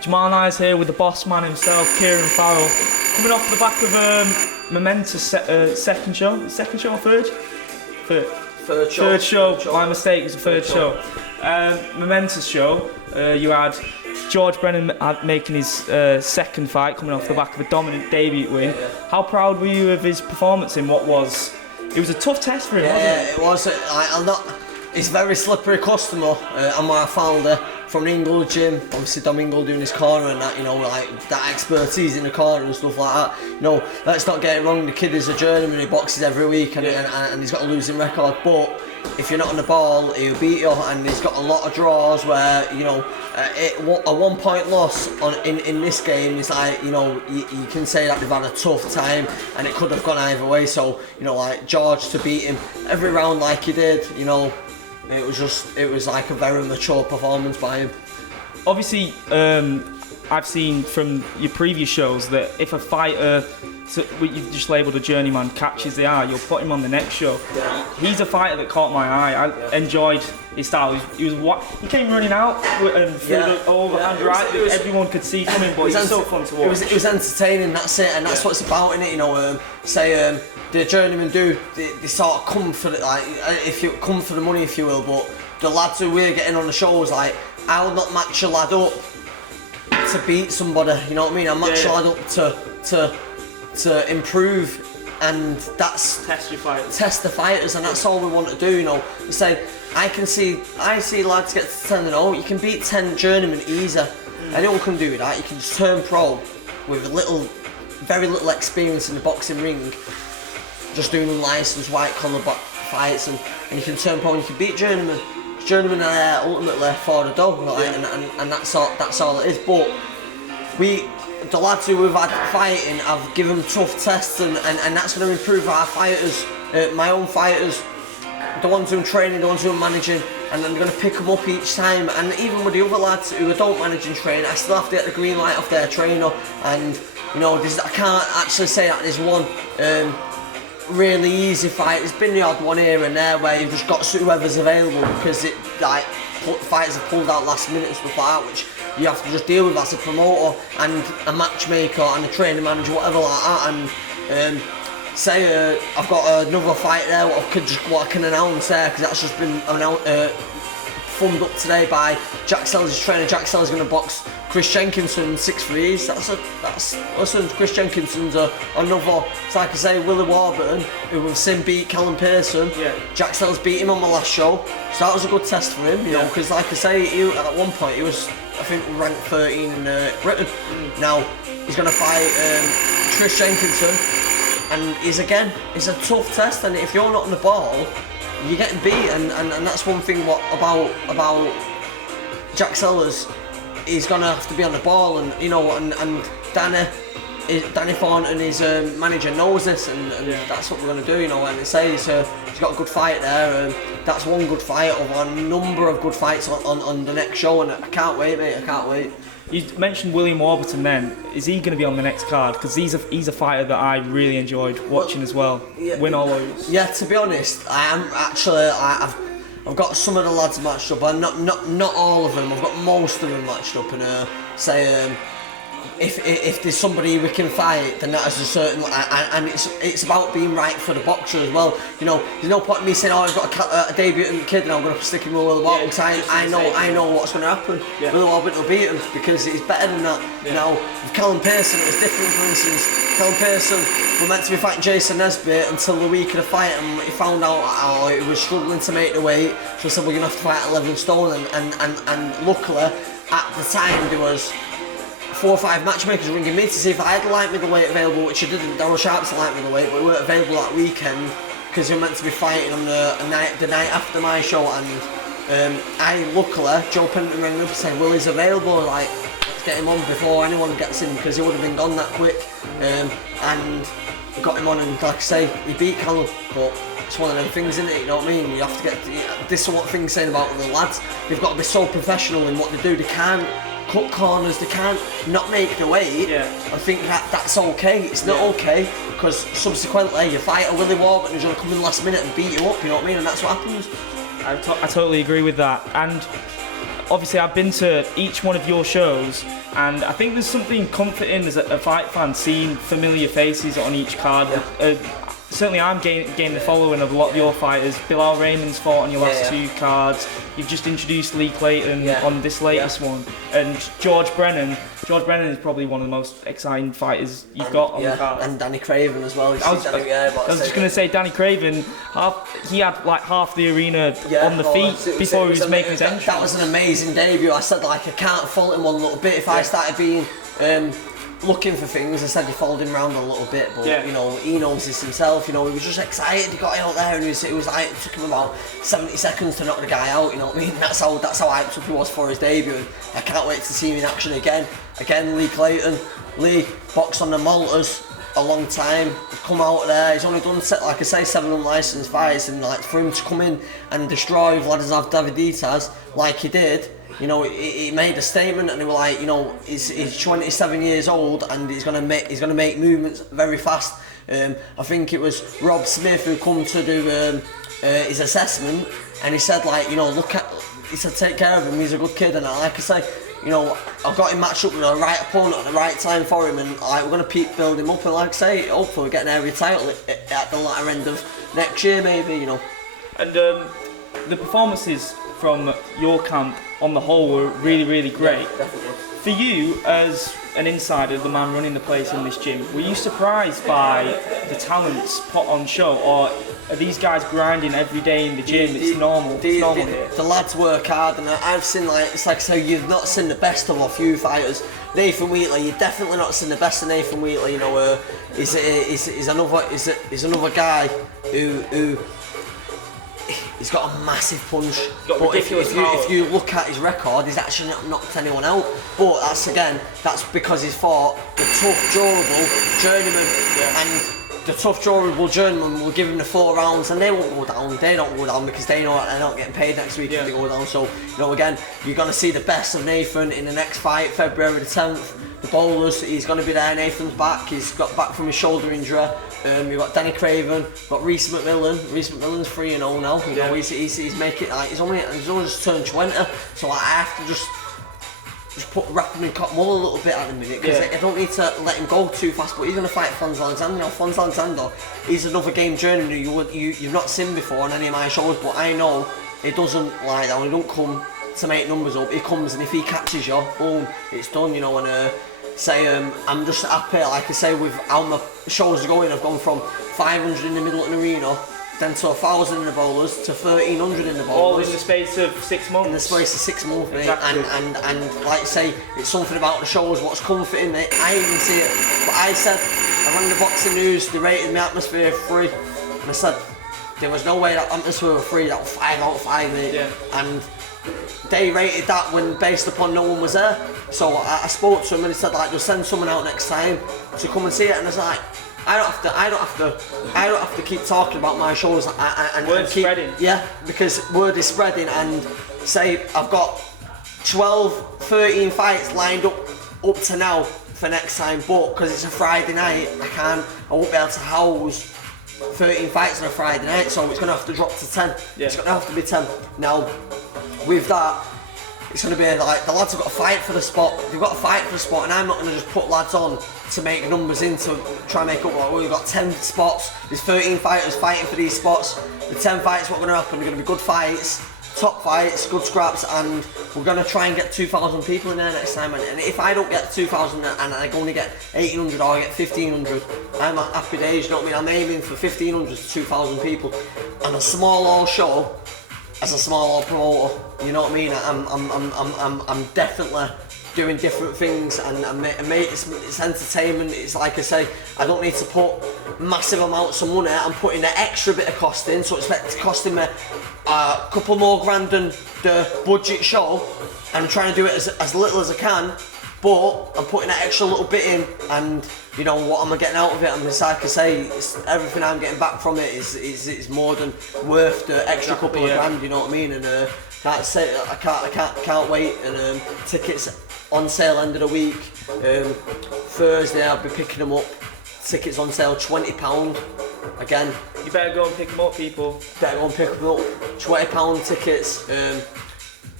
Jamal and I's here with the boss man himself, Kieran Farrell. Coming off the back of a momentous second show. Second show or third? Third show. My mistake, it was the third show. Momentous show. You had George Brennan making his second fight, coming off the back of a dominant debut win. How proud were you of his performance in what was... It was a tough test for him, wasn't it? Yeah, it was. He's a very slippery customer, and what I found from the Ingle gym, obviously Dom Ingle doing his corner and that, like that expertise in the corner and stuff like that. Let's not get it wrong, the kid is a journeyman, he boxes every week and he's got a losing record, but if you're not on the ball, he'll beat you, and he's got a lot of draws where, a 1 point loss in this game is like, you can say that they've had a tough time and it could have gone either way. So, like George to beat him every round like he did, it was like a very mature performance by him. Obviously, I've seen from your previous shows that if a fighter, what you've just labelled a journeyman, catches the eye, you'll put him on the next show. Yeah. He's a fighter that caught my eye. I enjoyed his style. He came running out and threw the overhand right. Everyone could see coming, but he's so fun to watch. It was entertaining. That's it, and that's what it's about, innit? The journeymen they sort of come for if you come for the money, if you will. But the lads who we're getting on the shows, like, I'll not match a lad up to beat somebody. You know what I mean? I match a lad up to improve, and that's test the fighters, and that's all we want to do. I see lads get to 10-0. You can beat 10 journeymen easy. Anyone can do that. You can just turn pro with very little experience in the boxing ring, just doing unlicensed white collar fights, and you can turn pro and you can beat journeymen. Journeymen are there ultimately for the dough, and that's all it is. But the lads who we've had fighting have given tough tests, and that's going to improve our fighters, my own fighters, the ones who I'm training, the ones who I'm managing, and I'm going to pick them up each time. And even with the other lads who I don't manage and train, I still have to get the green light off their trainer. And I can't actually say that there's one really easy fight. There's been the odd one here and there where you've just got whoever's available, because fighters have pulled out last minute and stuff like that, which you have to just deal with as a promoter and a matchmaker and a training manager, whatever like that. And I've got another fight there what I can announce there, because that's just been thumbed up today by Jack Sellers' trainer. Jack Sellers is going to box Chris Jenkinson 6-3s. Listen, Chris Jenkinson's another. It's like I say, Willie Warburton, who we've seen beat Callum Pearson. Yeah. Jack Sellers beat him on the last show, so that was a good test for him, because like I say, at one point he was, I think, ranked 13 in Britain. Now he's going to fight Chris Jenkinson, and it's a tough test, and if you're not on the ball, you're getting beat, and that's one thing about Jack Sellers. He's gonna have to be on the ball, and and Danny Thornton, his manager, knows this, and that's what we're gonna do. And they say he's got a good fight there. That's one good fight of a number of good fights on the next show, and I can't wait, mate. I can't wait. You mentioned William Warburton then. Is he going to be on the next card? Because he's a fighter that I really enjoyed watching as well. Win or lose. Yeah, to be honest, I am actually. I've got some of the lads matched up, and not all of them. I've got most of them matched up, and if there's somebody we can fight, then that is a certain, and it's about being right for the boxer as well. There's no point in me saying, I've got a debutant kid and I'm going to stick him with Willie Warburton, because I know what's going to happen. Yeah. Willie Warburton will beat him because he's better than that. Yeah. Now, with Callum Pearson, it was different. For instance, Callum Pearson were meant to be fighting Jason Nesbitt until the week of the fight, and he found out he was struggling to make the weight, so he said, we're going to have to fight at 11 stone, and luckily at the time there was 4 or 5 matchmakers ringing me to see if I had light middleweight available, which I didn't. Daryl Sharp's light middleweight, but we weren't available that weekend because we were meant to be fighting on the night after my show. And luckily, Joe Pennington rang me up and said, "Well, he's available. Like, let's get him on before anyone gets him, because he would have been gone that quick." And got him on, and like I say, he beat Callum, but it's one of them things, isn't it? You know what I mean? You have to get. This is what things saying about the lads. They've got to be so professional in what they do. They can't cut corners, they can't not make the weight. Yeah. I think that's okay. It's not okay, because subsequently you fight a Willie Warburton who's going to come in last minute and beat you up, you know what I mean? And that's what happens. I totally agree with that. And obviously I've been to each one of your shows, and I think there's something comforting as a fight fan seeing familiar faces on each card. Certainly I'm gaining the following of a lot of your fighters. Bilal Raymond's fought on your last two cards. You've just introduced Lee Clayton on this latest one. And George Brennan. George Brennan is probably one of the most exciting fighters you've got on the card. And Danny Craven as well. I was just going to say, Danny Craven, he had like half the arena on the feet before he was making his entrance. That was an amazing debut. I said, like, I can't fault him one little bit. If I started being... looking for things, I said he followed him around a little bit, but you know, he knows this himself. You know, he was just excited. He got out there, and it was like, it took him about 70 seconds to knock the guy out. You know what I mean? That's how hyped up he was for his debut. And I can't wait to see him in action again. Lee Clayton. Lee boxed on the Maltas a long time. He's come out there. He's only done, like I say, 7 unlicensed fights, and like for him to come in and destroy Vladislav Daviditas like he did. You know, he made a statement, and they were like, you know, he's 27 years old, and he's gonna make movements very fast. I think it was Rob Smith who come to do his assessment, and he said, like, you know, he said take care of him. He's a good kid, and like I say, you know, I've got him matched up with the right opponent at the right time for him, and like we're gonna build him up, and like I say, hopefully we're getting an area title at the latter end of next year, maybe, you know. And the performances from your camp on the whole were really, really great. Yeah, definitely. For you, as an insider, the man running the place in this gym, were you surprised by the talents put on show, or are these guys grinding every day in the gym? It's normal. It's normal here. The lads work hard, and I've seen, like, it's like, so you've not seen the best of a few fighters. Nathan Wheatley, you've definitely not seen the best of Nathan Wheatley. You know, he's another guy who he's got a massive punch, but if you look at his record, he's actually not knocked anyone out. But that's because he's fought the tough, durable journeyman, and the tough, durable journeyman will give him the 4 rounds, and they won't go down. They don't go down because they know that they're not getting paid next week if they go down. So, you know, again, you're going to see the best of Nathan in the next fight, February the 10th. The bowlers, he's going to be there. Nathan's back. He's got back from his shoulder injury. You've got Danny Craven, got Reece McMillan. Reece McMillan's 3-0 now. You know, he's making, like, he's only just turned 20, so I have to just wrap him in cotton wool a little bit at the minute, because I don't need to let him go too fast. But he's going to fight Franz Alexander. Now, Franz Alexander, he's another game journeyman who you've not seen before on any of my shows, but I know he doesn't like that. He don't come to make numbers up. He comes, and if he catches you, boom, it's done. You know, and I'm just happy, like I say, with how my shows are going. I've gone from 500 in the middle of the arena, then to 1,000 in the bowlers, to 1,300 in the bowlers. All in the space of 6 months. In the space of 6 months, mate. Exactly. And like I say, it's something about the shows, what's comforting, mate. I even see it. But I said, I rang the Boxing News, they rated my atmosphere 3, and I said, there was no way that atmosphere was 3, that was 5 out of 5, mate. Yeah. And they rated that when based upon no one was there. So I spoke to him, and he said, like, just send someone out next time to come and see it. And I was like, I don't have to keep talking about my shows and word spreading. Yeah, because word is spreading, and say I've got 12, 13 fights lined up to now for next time, but because it's a Friday night, I won't be able to house 13 fights on a Friday night, so it's going to have to drop to 10. Yeah. It's going to have to be 10. Now, with that, it's going to be like, the lads have got to fight for the spot. They've got to fight for the spot, and I'm not going to just put lads on to make numbers in to try and make up. Like, well, we've got 10 spots, there's 13 fighters fighting for these spots. The 10 fights, what's going to happen? They're going to be good fights, top fights, good scraps, and we're going to try and get 2,000 people in there next time. And if I don't get 2,000 and I only get 1,800 or I get 1,500, I'm at happy days, you know what I mean? I'm aiming for 1,500 to 2,000 people. And a small hall show, as a small hall promoter, you know what I mean? I'm definitely doing different things, and it's entertainment. It's like I say, I don't need to put massive amounts of money. I'm putting an extra bit of cost in, so it's costing me a couple more grand than the budget show. I'm trying to do it as little as I can, but I'm putting that extra little bit in, and you know what am I getting out of it? And it's like I say, everything I'm getting back from it is more than worth the extra couple of grand. You know what I mean? And I can't wait. And tickets on sale end of the week. Thursday I'll be picking them up. Tickets on sale £20. Again, you better go and pick them up, people. Better go and pick them up. £20 tickets.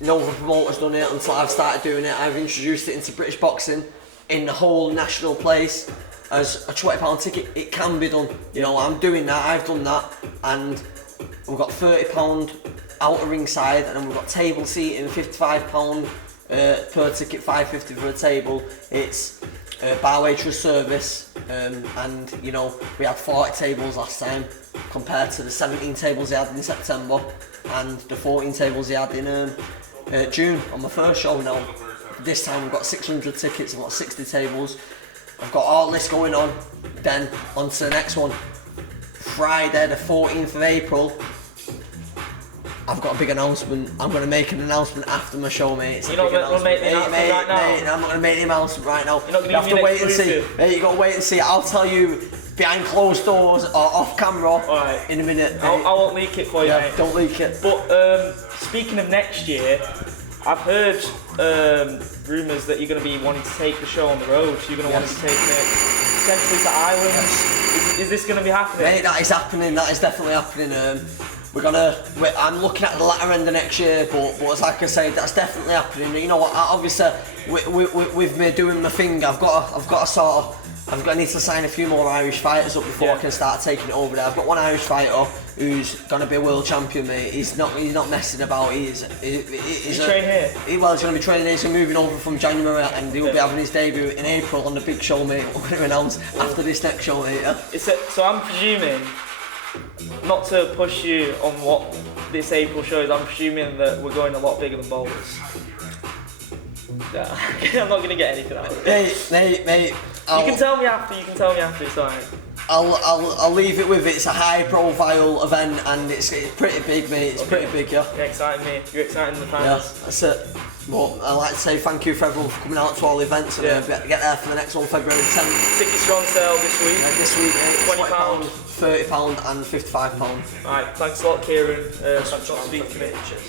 no other promoter's done it until I've started doing it. I've introduced it into British boxing in the whole national place as a £20 ticket. It can be done. You know, I'm doing that, I've done that, and we've got £30 outer ringside, and then we've got table seating, £55 per ticket, £5.50 for a table. It's bar waitress service, and you know, we had 40 tables last time compared to the 17 tables they had in September and the 14 tables they had in June on my first show. Now this time we've got 600 tickets, I've got 60 tables. I've got all this going on. Then on to the next one, Friday the 14th of April. I've got a big announcement. I'm going to make an announcement after my show, mate. It's You're not going to make the announcement right now? Mate, I'm not going to make the announcement right now. You're not going you have to wait and see. Mate, you got to wait and see. I'll tell you behind closed doors or off camera in a minute. I won't leak it for you, mate. Don't leak it. But speaking of next year, I've heard rumours that you're going to be wanting to take the show on the road. So you're going to want to take it potentially to Ireland. Is this going to be happening? Mate, that is happening. That is definitely happening. I'm looking at the latter end of next year, but like I said, that's definitely happening. You know what? Obviously, with me doing my thing, I need to sign a few more Irish fighters up before I can start taking it over there. I've got one Irish fighter who's gonna be a world champion, mate. He's not messing about. He's train here. He's gonna be training here. He's moving over from January, and he'll be having his debut in April on the big show, mate. We're gonna announce after this next show, mate. Yeah? So I'm presuming, not to push you on what this April show is, I'm presuming that we're going a lot bigger than bowlers. Yeah, I'm not going to get anything out of it. Mate. You can tell me after, it's alright. I'll leave it with it. It's a high profile event and it's pretty big, mate. It's pretty big, yeah. You're exciting me. You're exciting the fans. Yeah, that's it. But I'd like to say thank you for everyone for coming out to all the events and get there for the next one, February 10th. Tickets are on sale this week. This week, mate. £20, £30 and £55. Right, thanks a lot, Kieran. Thanks for speaking to me. Cheers.